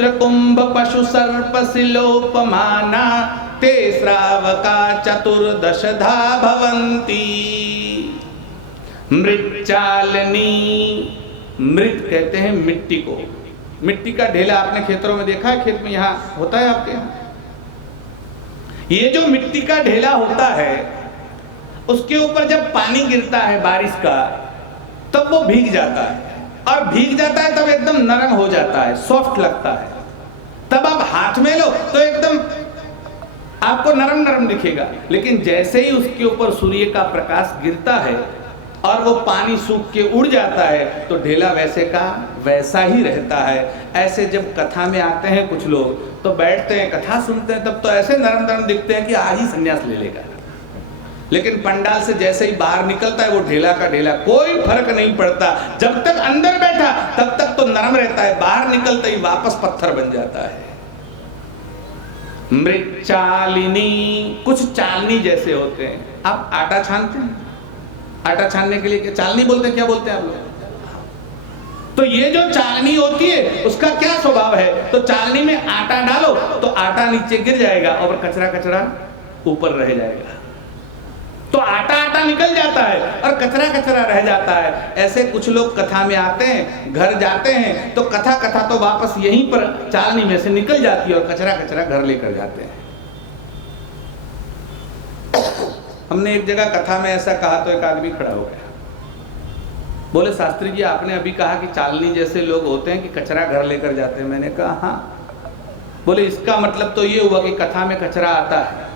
चित्रकुंभ पशु सर्प शिलोपमाना ते श्रावका चतुर्दशधा भवन्ति। मृच्चालिनी, मृत कहते हैं मिट्टी को। मिट्टी का ढेला आपने खेतों में देखा है? खेत में यहाँ होता है आपके यहाँ? ये जो मिट्टी का ढेला होता है उसके ऊपर जब पानी गिरता है बारिश का तब वो भीग जाता है, और भीग जाता है तब एकदम नरम हो जाता है, सॉफ्ट लगता है। तब आप हाथ में लो तो एकदम आपको नरम नरम दिखेगा, लेकिन जैसे ही उसके ऊपर सूर्य का प्रकाश गिरता है और वो पानी सूख के उड़ जाता है तो ढेला वैसे का वैसा ही रहता है। ऐसे जब कथा में आते हैं कुछ लोग तो बैठते हैं, कथा सुनते हैं, तब तो ऐसे नरम नरम दिखते हैं कि आज ही संन्यास ले लेगा, लेकिन पंडाल से जैसे ही बाहर निकलता है वो ढेला का ढेला, कोई फर्क नहीं पड़ता। जब तक अंदर बैठा तब तक तो नरम रहता है, बाहर निकलते ही वापस पत्थर बन जाता है। मृच्चालिनी, कुछ चालनी जैसे होते हैं। आप आटा छानते हैं, आटा छानने के लिए चालनी बोलते हैं, क्या बोलते हैं आप लोग? तो ये जो चालनी होती है उसका क्या स्वभाव है? तो चालनी में आटा डालो तो आटा नीचे गिर जाएगा और कचरा कचरा ऊपर रह जाएगा, तो आटा आटा निकल जाता है और कचरा कचरा रह जाता है। ऐसे कुछ लोग कथा में आते हैं, घर जाते हैं तो कथा कथा तो वापस यहीं पर चालनी में से निकल जाती है और कचरा कचरा घर लेकर जाते हैं। हमने एक जगह कथा में ऐसा कहा तो एक आदमी खड़ा हो गया, बोले शास्त्री जी आपने अभी कहा कि चालनी जैसे लोग होते हैं कि कचरा घर लेकर जाते हैं। मैंने कहा हाँ। बोले इसका मतलब तो ये हुआ कि कथा में कचरा आता है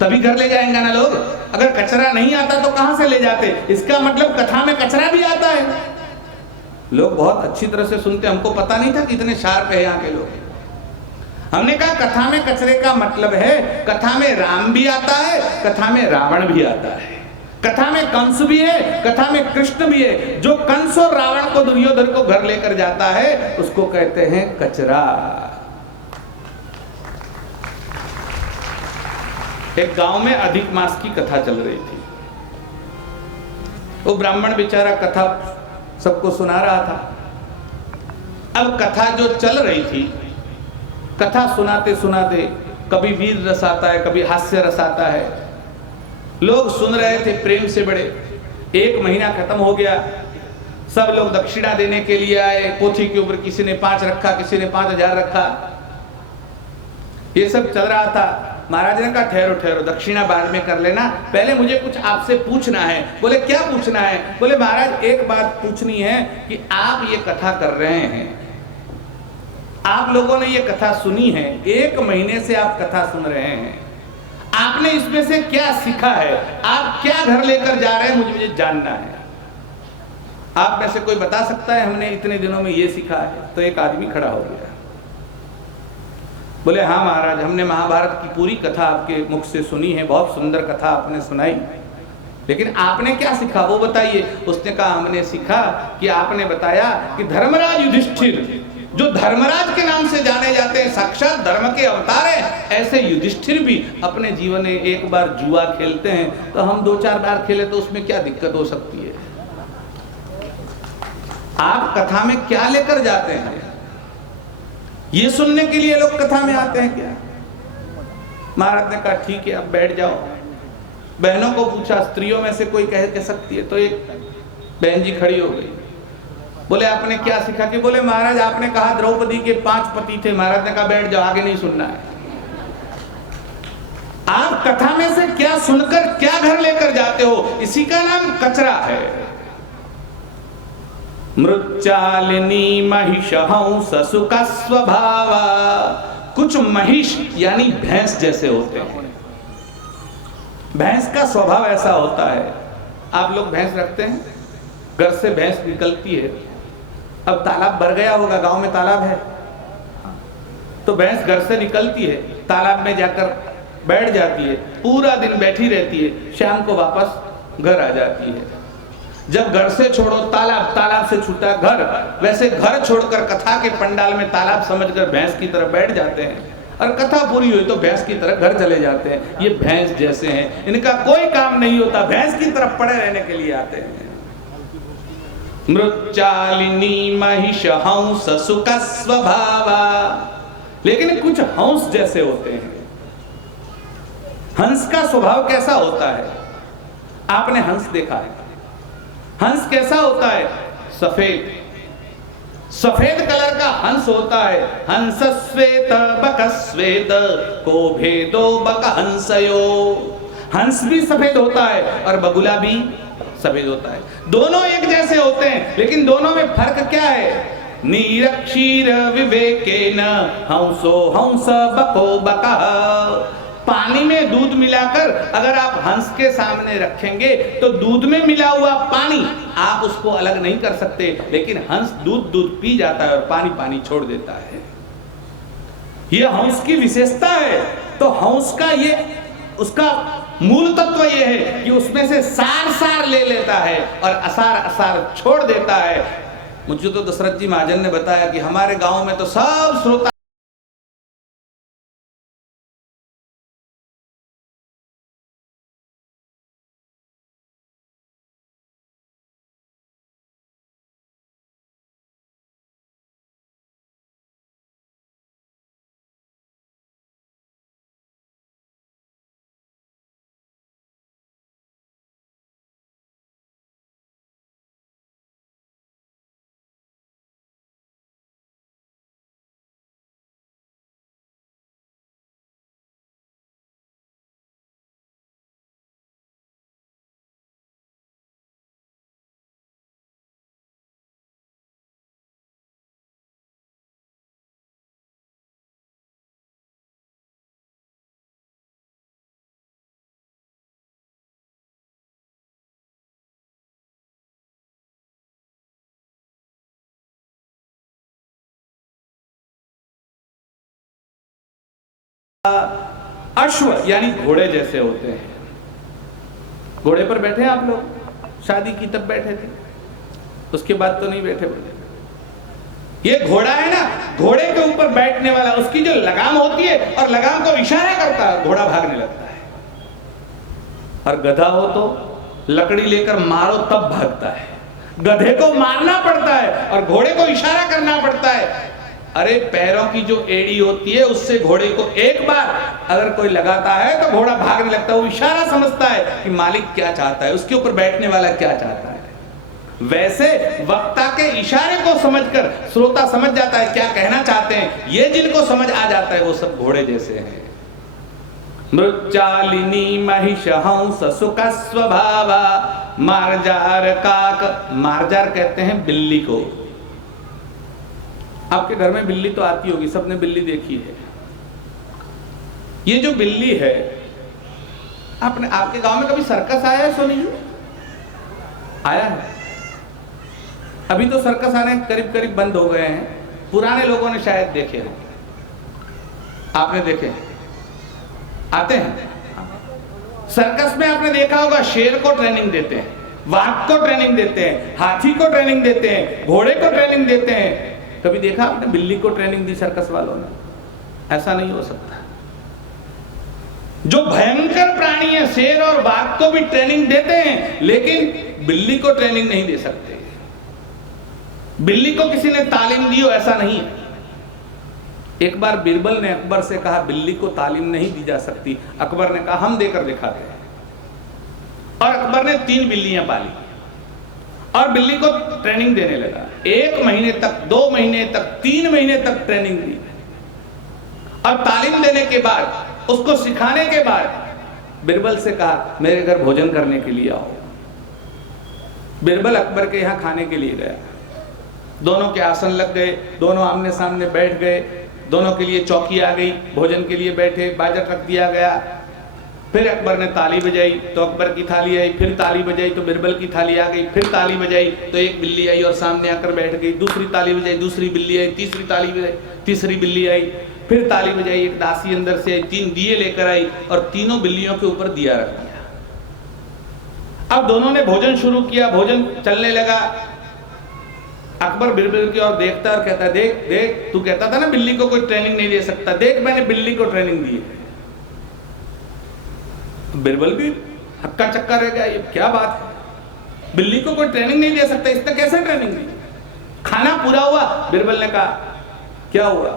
तभी घर ले जाएंगे ना लोग, अगर कचरा नहीं आता तो कहां से ले जाते? इसका मतलब कथा में कचरा भी आता है। लोग बहुत अच्छी तरह से सुनते, हमको पता नहीं था कि इतने शार्प है यहाँ के लोग। हमने कहा कथा में कचरे का मतलब है कथा में राम भी आता है, कथा में रावण भी आता है, कथा में कंस भी है, कथा में कृष्ण भी है। जो कंस और रावण को दुर्योधन को घर लेकर जाता है उसको कहते हैं कचरा। एक गांव में अधिक मास की कथा चल रही थी। वो ब्राह्मण बेचारा कथा सबको सुना रहा था। अब कथा जो चल रही थी, कथा सुनाते सुनाते कभी वीर रस आता है, कभी हास्य रस आता है। लोग सुन रहे थे प्रेम से बड़े। 1 महीना खत्म हो गया, सब लोग दक्षिणा देने के लिए आए। पोथी के ऊपर किसी ने 5 रखा, किसी ने 5000 रखा। ये सब चल रहा था। महाराज ने कहा ठहरो ठहरो, दक्षिणा बाद में कर लेना, पहले मुझे कुछ आपसे पूछना है। बोले क्या पूछना है? बोले महाराज एक बात पूछनी है कि आप ये कथा कर रहे हैं, आप लोगों ने ये कथा सुनी है, 1 महीने से आप कथा सुन रहे हैं, आपने इसमें से क्या सीखा है? आप क्या घर लेकर जा रहे हैं? मुझे जानना है। आप में से कोई बता सकता है हमने इतने दिनों में ये सीखा है? तो एक आदमी खड़ा हो गया, बोले हाँ महाराज, हमने महाभारत की पूरी कथा आपके मुख से सुनी है, बहुत सुंदर कथा आपने सुनाई, लेकिन आपने क्या सीखा वो बताइए। उसने कहा हमने सीखा कि आपने बताया कि धर्मराज युधिष्ठिर, जो धर्मराज के नाम से जाने जाते हैं, साक्षात धर्म के अवतार हैं, ऐसे युधिष्ठिर भी अपने जीवन में एक बार जुआ खेलते हैं, तो हम 2-4 बार खेले तो उसमें क्या दिक्कत हो सकती है? आप कथा में क्या लेकर जाते हैं? ये सुनने के लिए लोग कथा में आते हैं क्या? महाराज ने कहा ठीक है अब बैठ जाओ। बहनों को पूछा, स्त्रियों में से कोई कह सकती है? तो एक बहन जी खड़ी हो गई। बोले आपने क्या सीखा? कि बोले महाराज आपने कहा द्रौपदी के 5 पति थे। महाराज ने कहा बैठ जाओ, आगे नहीं सुनना है। आप कथा में से क्या सुनकर क्या घर लेकर जाते हो? इसी का नाम कचरा है। मृच्चालिनी महिषहंस सुख स्वभावा, कुछ महिष यानी भैंस जैसे होते हैं। भैंस का स्वभाव ऐसा होता है, आप लोग भैंस रखते हैं, घर से भैंस निकलती है, अब तालाब भर गया होगा, गांव में तालाब है, तो भैंस घर से निकलती है, तालाब में जाकर बैठ जाती है, पूरा दिन बैठी रहती है, शाम को वापस घर आ जाती है। जब घर से छोड़ो तालाब, तालाब से छूटा घर, वैसे घर छोड़कर कथा के पंडाल में तालाब समझकर भैंस की तरफ बैठ जाते हैं, और कथा पूरी हुई तो भैंस की तरफ घर चले जाते हैं। ये भैंस जैसे हैं, इनका कोई काम नहीं होता, भैंस की तरफ पड़े रहने के लिए आते हैं। मृच्चालिनी महिषहंस सुख स्वभावा, लेकिन कुछ हंस जैसे होते हैं। हंस का स्वभाव कैसा होता है? आपने हंस देखा है? हंस कैसा होता है? सफेद, सफेद कलर का हंस होता है। हंस श्वेत बक श्वेत को भेदो बक हंसयो। हंस भी सफेद होता है और बगुला भी सफेद होता है। दोनों एक जैसे होते हैं, लेकिन दोनों में फर्क क्या है? नीरक्षीर विवेकेन हंसो हंस बको बकः। पानी में दूध मिलाकर अगर आप हंस के सामने रखेंगे तो दूध में मिला हुआ पानी आप उसको अलग नहीं कर सकते, लेकिन हंस दूध पी जाता है और पानी पानी छोड़ देता है। यह हंस की विशेषता है। तो हंस का ये उसका मूल तत्व यह है कि उसमें से सार ले लेता है और असार छोड़ देता है। मुझे तो दशरथ जी महाजन ने बताया कि हमारे गांव में तो सब श्रोता अश्व यानी घोड़े जैसे होते हैं। घोड़े पर बैठे आप लोग, शादी की तब बैठे थे, उसके बाद तो नहीं बैठे। ये घोड़ा है ना, घोड़े के ऊपर बैठने वाला, उसकी जो लगाम होती है और लगाम को इशारा करता है, घोड़ा भागने लगता है। और गधा हो तो लकड़ी लेकर मारो तब भागता है। गधे को मारना पड़ता है और घोड़े को इशारा करना पड़ता है। अरे पैरों की जो एड़ी होती है उससे घोड़े को एक बार अगर कोई लगाता है तो घोड़ा भागने लगता है। वो इशारा समझता है कि मालिक क्या चाहता है, उसके ऊपर बैठने वाला क्या चाहता है। वैसे वक्ता के इशारे को समझकर श्रोता समझ जाता है क्या कहना चाहते हैं। ये जिनको समझ आ जाता है वो सब घोड़े जैसे हैं। मृचालिनी महिष हंस सुख स्वभावा मार्जार काक। मार्जार कहते हैं बिल्ली को। आपके घर में बिल्ली तो आती होगी, सबने बिल्ली देखी है। ये जो बिल्ली है, आपके गांव में कभी सर्कस आया है सोनी जी? आया है? अभी तो सर्कस आने करीब करीब बंद हो गए हैं। पुराने लोगों ने शायद देखे हो। आपने देखे? आते हैं सर्कस में। आपने देखा होगा शेर को ट्रेनिंग देते हैं, बाघ को ट्रेनिंग देते हैं, हाथी को ट्रेनिंग देते हैं, घोड़े को ट्रेनिंग देते हैं। कभी देखा आपने बिल्ली को ट्रेनिंग दी सर्कस वालों ने? ऐसा नहीं हो सकता। जो भयंकर प्राणी है शेर और बाघ को भी ट्रेनिंग देते हैं, लेकिन बिल्ली को ट्रेनिंग नहीं दे सकते। बिल्ली को किसी ने तालीम दी हो ऐसा नहीं है। एक बार बीरबल ने अकबर से कहा बिल्ली को तालीम नहीं दी जा सकती। अकबर ने कहा हम देकर दिखाते हैं। और अकबर ने 3 बिल्लियां पाली और बिल्ली को ट्रेनिंग देने लगा। 1 महीने तक, 2 महीने तक, 3 महीने तक ट्रेनिंग दी। और तालीम देने के बाद, उसको सिखाने के बाद बीरबल से कहा मेरे घर भोजन करने के लिए आओ। बीरबल अकबर के यहाँ खाने के लिए गया। दोनों के आसन लग गए, दोनों आमने सामने बैठ गए, दोनों के लिए चौकी आ गई, भोजन के लिए बैठे, बाजट रख दिया गया। फिर अकबर ने ताली बजाई तो अकबर की थाली आई, फिर ताली बजाई तो बीरबल की थाली आ गई, फिर ताली बजाई तो एक बिल्ली आई और सामने आकर बैठ गई। दूसरी ताली बजाई, दूसरी बिल्ली आई, तीसरी ताली बजाई, तीसरी बिल्ली आई, फिर ताली बजाई, एक दासी अंदर से आई, 3 दिए लेकर आई और तीनों बिल्लियों के ऊपर दिया रख दिया। अब दोनों ने भोजन शुरू किया, भोजन चलने लगा। अकबर बीरबल की ओर देखता और कहता है देख देख, तू कहता था ना बिल्ली को कोई ट्रेनिंग नहीं दे सकता, देख मैंने बिल्ली को ट्रेनिंग दी है। बीरबल भी हक्का चक्का रह गया, ये क्या बात है, बिल्ली को कोई ट्रेनिंग नहीं दे सकता, इसने कैसे ट्रेनिंग दी? खाना पूरा हुआ, बीरबल ने कहा क्या हुआ?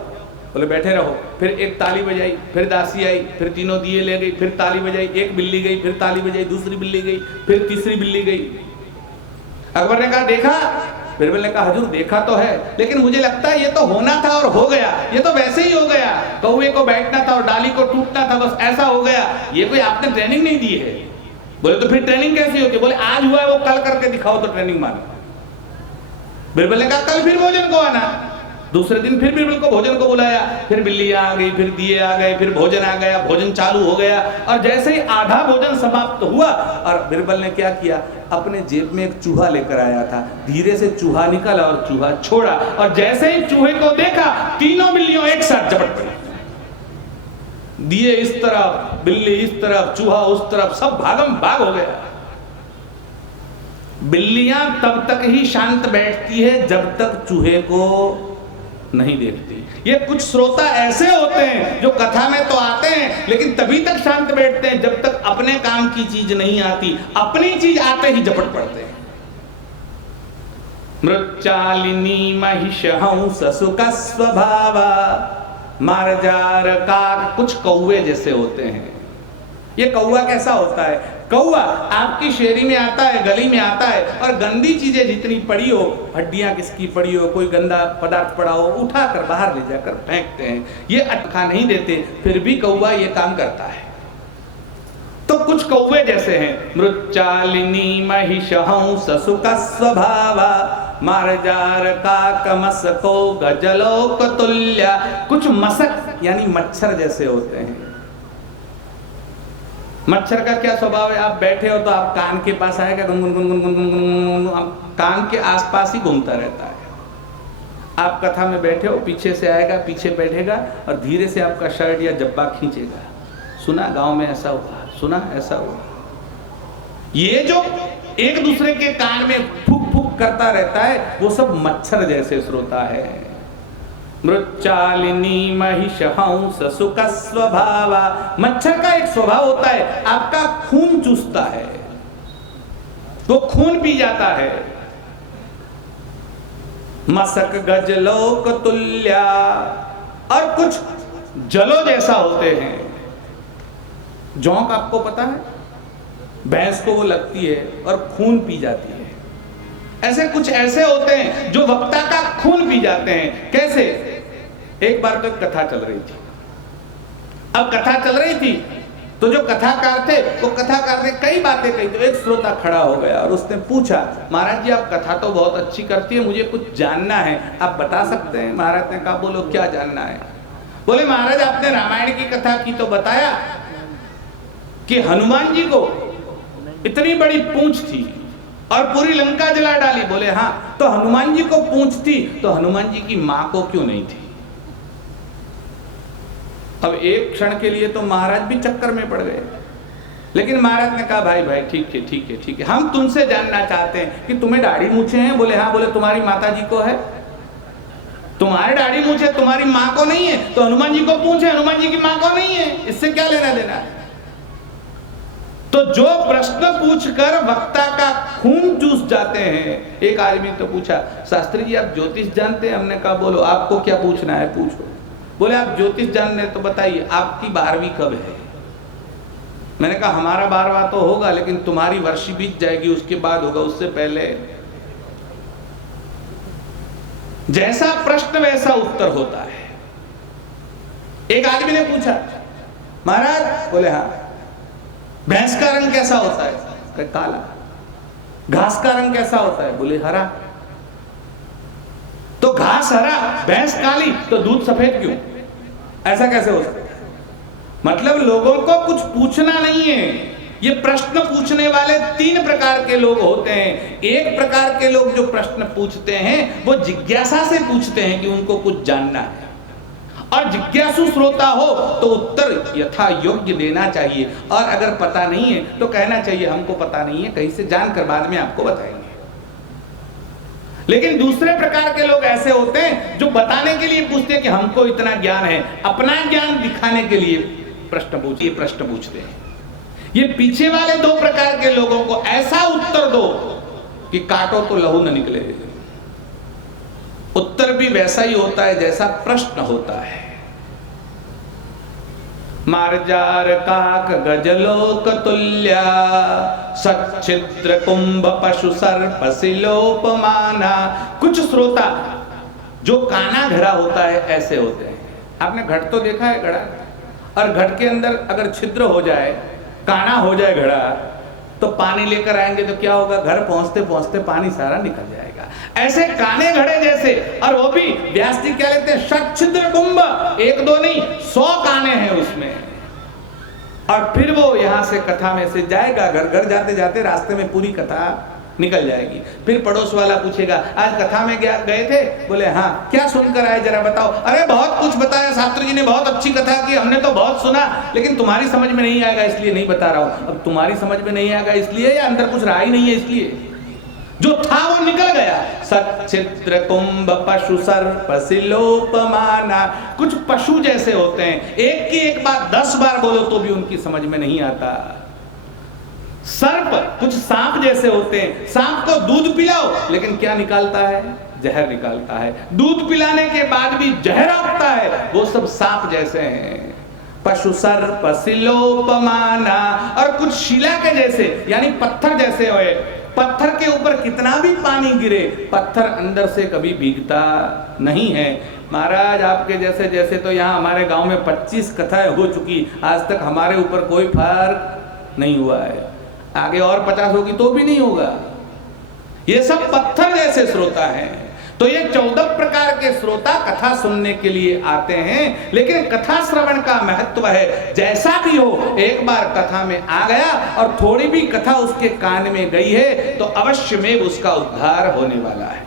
बोले बैठे रहो। फिर एक ताली बजाई, फिर दासी आई, फिर तीनों दिए ले गई, फिर ताली बजाई, एक बिल्ली गई, फिर ताली बजाई, दूसरी बिल्ली गई, फिर तीसरी बिल्ली गई। अकबर ने कहा देखा? बिरबल ने कहा हजूर देखा तो है, लेकिन मुझे लगता है ये तो होना था और हो गया, ये तो वैसे ही हो गया, कौवे को बैठना था और डाली को टूटना था, बस ऐसा हो गया, ये कोई आपने ट्रेनिंग नहीं दी है। बोले तो फिर ट्रेनिंग कैसी होती? बोले आज हुआ है वो कल करके दिखाओ तो ट्रेनिंग मानो। बिरबल ने कहा कल फिर भोजन को आना। दूसरे दिन फिर बिरबल को भोजन को बुलाया, फिर बिल्लियां आ गई, फिर दिए आ गए, फिर भोजन आ गया, भोजन चालू हो गया। और जैसे ही आधा भोजन समाप्त हुआ और बिरबल ने क्या किया, अपने जेब में एक चूहा लेकर आया था, धीरे से चूहा निकाला और चूहा छोड़ा, और जैसे ही चूहे को देखा तीनों बिल्लियों एक साथ झपट पड़ी। दिए इस तरफ, बिल्ली इस तरफ, चूहा उस तरफ, सब भागम भाग हो गया। बिल्लियां तब तक ही शांत बैठती है जब तक चूहे को नहीं देखती। ये कुछ श्रोता ऐसे होते हैं जो कथा में तो आते हैं लेकिन तभी तक शांत बैठते हैं जब तक अपने काम की चीज नहीं आती, अपनी चीज आते ही झपट पड़ते हैं। मृचालिनी महिषहंस सुख स्वभावा, मारजार का कुछ कौवे जैसे होते हैं। ये कौवा कैसा होता है? कौवा आपकी शेरी में आता है, गली में आता है, और गंदी चीजें जितनी पड़ी हो, हड्डियां किसकी पड़ी हो, कोई गंदा पदार्थ पड़ा हो, उठाकर बाहर ले जाकर फेंकते हैं। ये अटका नहीं देते, फिर भी कौवा ये काम करता है। तो कुछ कौवे जैसे हैं। मृचालिनी महिषहंस सुख स्वभावा, मारजार का कमसको गजलोक तुल्य, कुछ मसक यानी मच्छर जैसे होते हैं। मच्छर का क्या स्वभाव है? आप बैठे हो तो आप कान के पास आएगा, गुनगुन गुनगुन गुनगुन गुनगुन, कान के आसपास ही घूमता रहता है। आप कथा में बैठे हो, पीछे से आएगा, पीछे बैठेगा और धीरे से आपका शर्ट या जब्बा खींचेगा। सुना गांव में ऐसा हुआ, सुना ऐसा हुआ। ये जो एक दूसरे के कान में फूक फूक करता रहता है वो सब मच्छर जैसे श्रोता है। मृचालिनी महिषहंस सुख स्वभावा, मच्छर का एक स्वभाव होता है, आपका खून चूसता है, वो खून पी जाता है। मसक गजलोक तुल्या, और कुछ जलो जैसा होते हैं। जोंक आपको पता है, भैंस को वो लगती है और खून पी जाती है। ऐसे कुछ ऐसे होते हैं जो वक्ता का खून पी जाते हैं। कैसे? एक बार तो कथा चल रही थी। अब कथा चल रही थी तो जो कथाकार थे वो कथाकार ने कई बातें कही, तो एक श्रोता खड़ा हो गया और उसने पूछा, महाराज जी आप कथा तो बहुत अच्छी करती है, मुझे कुछ जानना है, आप बता सकते हैं? महाराज ने कहा बोलो क्या जानना है? बोले महाराज आपने रामायण की कथा की तो बताया कि हनुमान जी को इतनी बड़ी पूंछ थी और पूरी लंका जला डाली। बोले हाँ, तो हनुमान जी को पूंछ थी तो हनुमान जी की मां को क्यों नहीं थी? अब एक क्षण के लिए तो महाराज भी चक्कर में पड़ गए, लेकिन महाराज ने कहा भाई भाई ठीक है ठीक है ठीक है, हम तुमसे जानना चाहते हैं कि तुम्हें दाढ़ी मूछे हैं? बोले हाँ। बोले तुम्हारी माता जी को है? तुम्हारे दाढ़ी मूछे तुम्हारी मां को नहीं है, तो हनुमान जी को पूछे, हनुमान जी की मां को नहीं है, इससे क्या लेना देना है? तो जो प्रश्न पूछकर वक्ता का खून चूस जाते हैं। एक आदमी तो पूछा, शास्त्री जी आप ज्योतिष जानते हैं? हमने कहा बोलो, आपको क्या पूछना है पूछो। बोले आप ज्योतिष जानते हैं तो बताइए आपकी 12वीं कब है? मैंने कहा हमारा 12वां तो होगा, लेकिन तुम्हारी वर्षी बीत जाएगी, उसके बाद होगा, उससे पहले। जैसा प्रश्न वैसा उत्तर होता है। एक आदमी ने पूछा, महाराज? बोले हाँ। भैंस का रंग कैसा होता है? काला। घास का रंग कैसा होता है? बोले हरा। तो घास हरा, भैंस काली, तो दूध सफेद क्यों? ऐसा कैसे हो सकता है? मतलब लोगों को कुछ पूछना नहीं है। ये प्रश्न पूछने वाले 3 प्रकार के लोग होते हैं। एक प्रकार के लोग जो प्रश्न पूछते हैं वो जिज्ञासा से पूछते हैं कि उनको कुछ जानना है, और जिज्ञासु श्रोता हो तो उत्तर यथा योग्य देना चाहिए, और अगर पता नहीं है तो कहना चाहिए हमको पता नहीं है, कहीं से जानकर बाद में आपको बताएंगे। लेकिन दूसरे प्रकार के लोग ऐसे होते हैं जो बताने के लिए पूछते हैं कि हमको इतना ज्ञान है, अपना ज्ञान दिखाने के लिए प्रश्न पूछते हैं। ये पीछे वाले 2 प्रकार के लोगों को ऐसा उत्तर दो कि काटो तो लहू न निकले। उत्तर भी वैसा ही होता है जैसा प्रश्न होता है। मार्जार काक गजलोक तुल्या सच्छिद्र कुंभ पशु सर्प सिलोपमाना। कुछ श्रोता जो काना घड़ा होता है ऐसे होते हैं। आपने घट तो देखा है घड़ा, और घट के अंदर अगर छिद्र हो जाए, काना हो जाए घड़ा, तो पानी लेकर आएंगे तो क्या होगा, घर पहुंचते पहुंचते पानी सारा निकल जाएगा। ऐसे काने घड़े जैसे, और वो भी व्यास जी क्या लेते हैं, सच्छिद्र कुंभ, एक दो नहीं 100 काने हैं उसमें। और फिर वो यहां से कथा में से जाएगा, घर घर जाते जाते रास्ते में पूरी कथा निकल जाएगी। फिर पड़ोस वाला पूछेगा आज कथा में गए थे, बोले हाँ, क्या सुनकर आए जरा बताओ। अरे बहुत कुछ बताया, शास्त्री जी ने बहुत अच्छी कथा की, हमने तो बहुत सुना, लेकिन तुम्हारी समझ में नहीं आएगा इसलिए नहीं बता रहा हूं। अब तुम्हारी समझ में नहीं आएगा इसलिए, या अंदर कुछ रहा ही नहीं है इसलिए? जो था वो निकल गया। सच्छिद्र कुंभ पशु सर्प सिलोपमाना। कुछ पशु जैसे होते हैं, एक की एक बात 10 बार बोलो तो भी उनकी समझ में नहीं आता। सर्प कुछ सांप जैसे होते हैं, सांप को दूध पिलाओ लेकिन क्या निकालता है, जहर निकालता है। दूध पिलाने के बाद भी जहर उठता है, वो सब सांप जैसे हैं। पशु सर्प सिलोपमाना। और कुछ शिला के जैसे, यानी पत्थर जैसे हुए। पत्थर के ऊपर कितना भी पानी गिरे, पत्थर अंदर से कभी भीगता नहीं है। महाराज आपके जैसे जैसे तो यहाँ हमारे गांव में 25 कथाएं हो चुकी, आज तक हमारे ऊपर कोई फर्क नहीं हुआ है। आगे और 50 होगी तो भी नहीं होगा। ये सब पत्थर जैसे श्रोता हैं। तो ये 14 प्रकार के श्रोता कथा सुनने के लिए आते हैं, लेकिन कथा श्रवण का महत्व है, जैसा भी हो एक बार कथा में आ गया और थोड़ी भी कथा उसके कान में गई है तो अवश्य में उसका उद्धार होने वाला है।